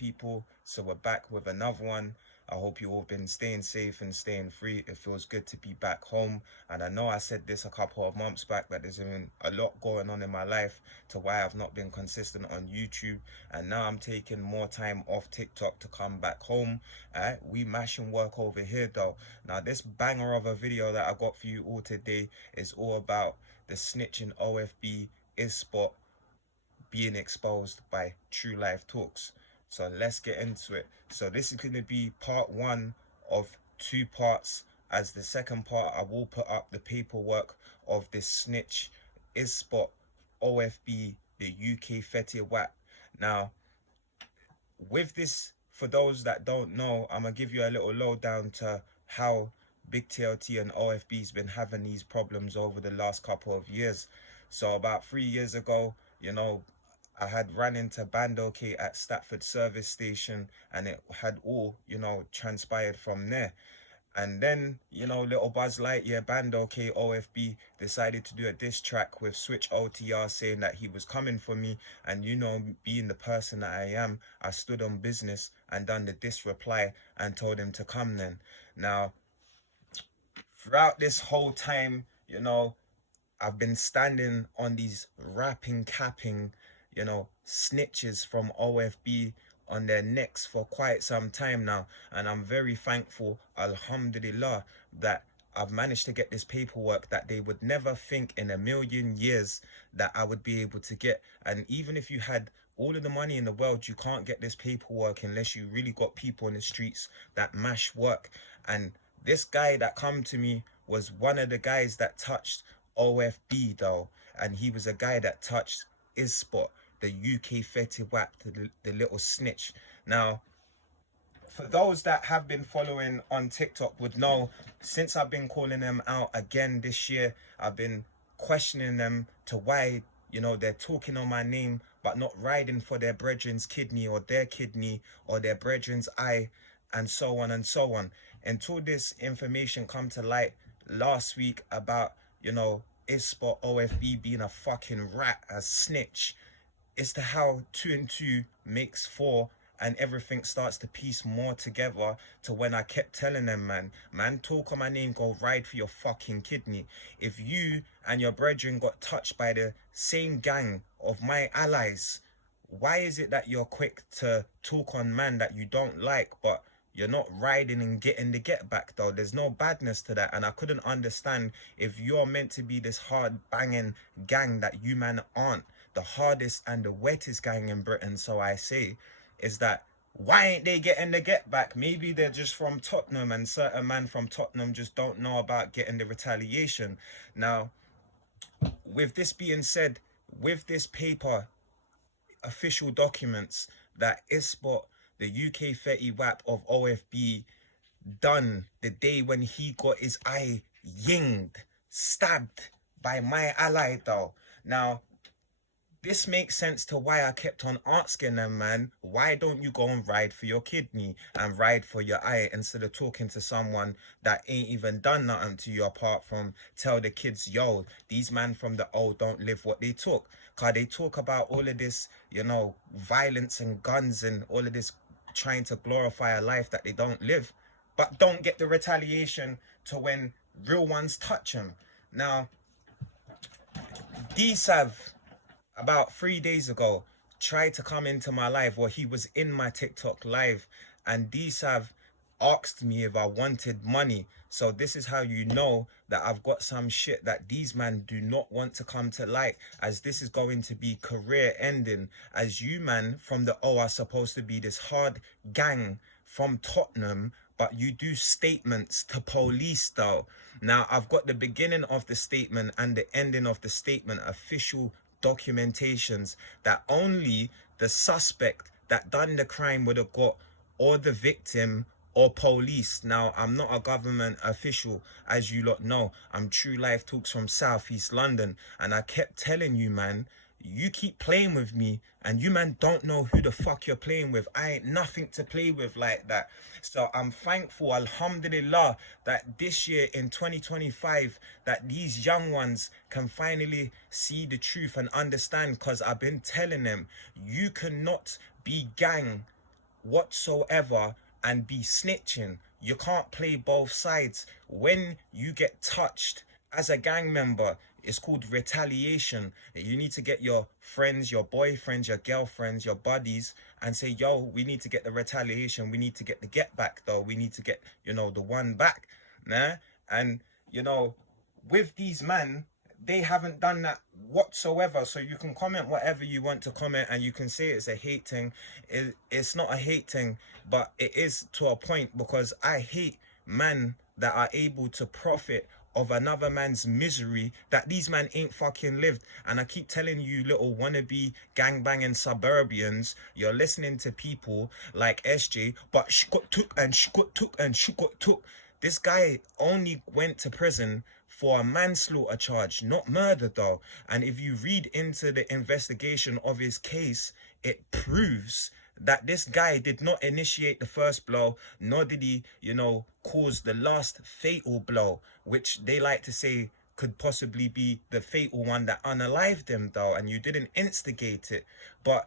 people? So we're back with another one. I hope you all been staying safe and staying free. It feels good to be back home. And I know I said this a couple of months back that there's been a lot going on in my life to why I've not been consistent on YouTube. And now I'm taking more time off TikTok to come back home. We mashing work over here though. Now this banger of a video that I got for you all today is all about the Snitch and OFB is spot being exposed by True Life Talks. So let's get into it. So this is going to be part one of two parts. As the second part, I will put up the paperwork of this Snitch is spot OFB, the UK Fetty Wap. Now, with this, for those that don't know, I'm gonna give you a little lowdown to how Big TLT and OFB's been having these problems over the last couple of years. So about 3 years ago, I had ran into Bando K at Stafford service station, and it had all, transpired from there. And then, little Buzz Lightyear, Bando K, OFB decided to do a diss track with Switch OTR saying that he was coming for me. And, being the person that I am, I stood on business and done the diss reply and told him to come then. Now, throughout this whole time, I've been standing on these rapping, capping, snitches from OFB on their necks for quite some time now, and I'm very thankful, alhamdulillah, that I've managed to get this paperwork that they would never think in a million years that I would be able to get. And even if you had all of the money in the world, you can't get this paperwork unless you really got people in the streets that mash work. And this guy that come to me was one of the guys that touched OFB though, and he was a guy that touched Isspot, the UK Fetty Wap, the little snitch. Now, for those that have been following on TikTok would know, since I've been calling them out again this year, I've been questioning them to why, they're talking on my name, but not riding for their brethren's kidney or their kidney or their brethren's eye, and so on and so on. Until this information come to light last week about, Isspot OFB being a fucking rat, a snitch, it's to how 2 and 2 makes 4, and everything starts to piece more together to when I kept telling them, man, talk on my name, go ride for your fucking kidney. If you and your brethren got touched by the same gang of my allies, why is it that you're quick to talk on man that you don't like, but you're not riding and getting the get back though? There's no badness to that. And I couldn't understand, if you're meant to be this hard banging gang that you man aren't, the hardest and the wettest gang in Britain, so I say, is that why ain't they getting the get back? Maybe they're just from Tottenham, and certain man from Tottenham just don't know about getting the retaliation. Now, with this being said, with this paper, official documents that Isspot, the UK Fetty Wap of OFB, done the day when he got his eye yinged, stabbed by my ally though. Now, this makes sense to why I kept on asking them, man, why don't you go and ride for your kidney and ride for your eye instead of talking to someone that ain't even done nothing to you apart from tell the kids, yo, these man from the old don't live what they took. Cause they talk about all of this, violence and guns and all of this, trying to glorify a life that they don't live, but don't get the retaliation to when real ones touch them. Now, DSav, about 3 days ago, tried to come into my live, or he was in my TikTok live, and DSav asked me if I wanted money. So this is how you know that I've got some shit that these man do not want to come to light, as this is going to be career ending, as you man from the O are supposed to be this hard gang from Tottenham, but you do statements to police though. Now, I've got the beginning of the statement and the ending of the statement, official documentations, that only the suspect that done the crime would have got, or the victim, or police. Now, I'm not a government official, as you lot know. I'm True Life Talks from South East London, and I kept telling you, man, you keep playing with me, and you man don't know who the fuck you're playing with. I ain't nothing to play with like that. So I'm thankful, alhamdulillah, that this year in 2025, that these young ones can finally see the truth and understand, because I've been telling them, you cannot be gang whatsoever and be snitching. You can't play both sides. When you get touched as a gang member, it's called retaliation. You need to get your friends, your boyfriends, your girlfriends, your buddies, and say, yo, we need to get the retaliation. We need to get the get back, though. We need to get, the one back. Nah? And, with these men, they haven't done that whatsoever. So you can comment whatever you want to comment, and you can say it's a hate thing. It's not a hate thing, but it is to a point, because I hate men that are able to profit of another man's misery that these men ain't fucking lived. And I keep telling you, little wannabe gangbanging suburbians, you're listening to people like SJ, but she got took and she got took and she got took. This guy only went to prison for a manslaughter charge, not murder though. And if you read into the investigation of his case, it proves that this guy did not initiate the first blow, nor did he, cause the last fatal blow, which they like to say could possibly be the fatal one that unalived him though, and you didn't instigate it. But,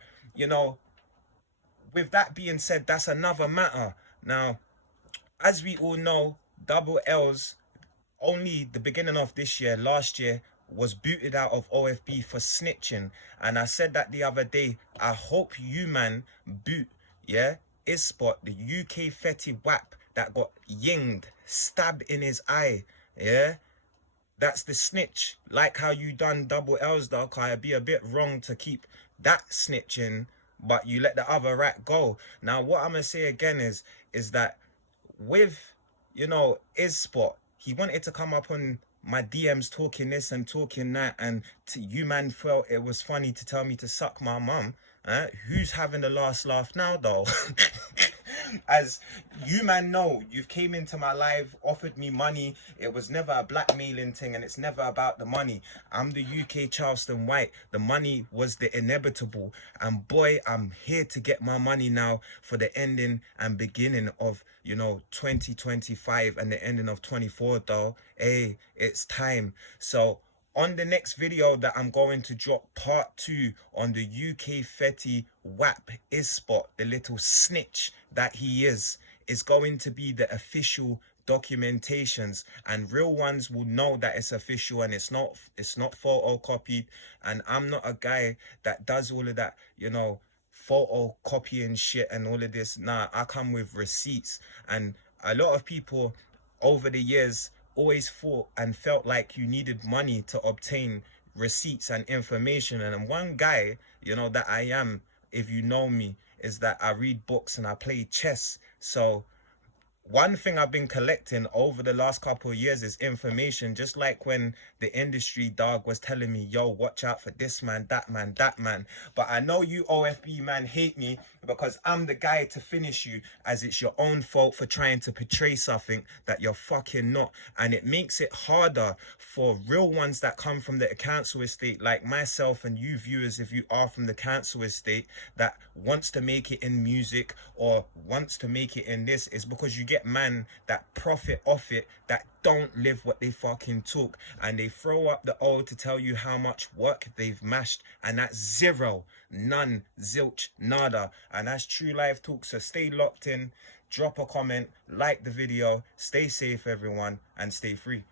with that being said, that's another matter. Now, as we all know, Double L's only the beginning of this year, last year, was booted out of OFB for snitching. And I said that the other day, I hope you man boot, Spot, the UK Fetty Wap that got yinged, stabbed in his eye, that's the snitch. Like how you done Double L's though, cause it'd be a bit wrong to keep that snitching, but you let the other rat go. Now what I'm gonna say again is that with, Spot, he wanted to come up on my DMs talking this and talking that, and you man felt it was funny to tell me to suck my mum. Who's having the last laugh now though? As you man know, you've came into my life, offered me money. It was never a blackmailing thing, and it's never about the money. I'm the UK Charleston White. The money was the inevitable, and boy, I'm here to get my money now for the ending and beginning of 2025 and the ending of 24 though. Hey, it's time. So on the next video that I'm going to drop, part 2 on the UK Fetty Wap Spot, the little snitch that he is going to be the official documentations, and real ones will know that it's official and it's not photocopied. And I'm not a guy that does all of that, photocopying shit and all of this. Nah, I come with receipts. And a lot of people over the years always thought and felt like you needed money to obtain receipts and information. And one guy, that I am, if you know me, is that I read books and I play chess. So one thing I've been collecting over the last couple of years is information. Just like when the industry dog was telling me, yo, watch out for this man, that man, that man. But I know you OFB man hate me because I'm the guy to finish you, as it's your own fault for trying to portray something that you're fucking not. And it makes it harder for real ones that come from the council estate, like myself and you viewers, if you are from the council estate, that wants to make it in music or wants to make it in this, is because you get man that profit off it, that don't live what they fucking talk, and they throw up the O to tell you how much work they've mashed, and that's zero, none, zilch, nada. And that's true life talk. So stay locked in, drop a comment, like the video, stay safe everyone, and stay free.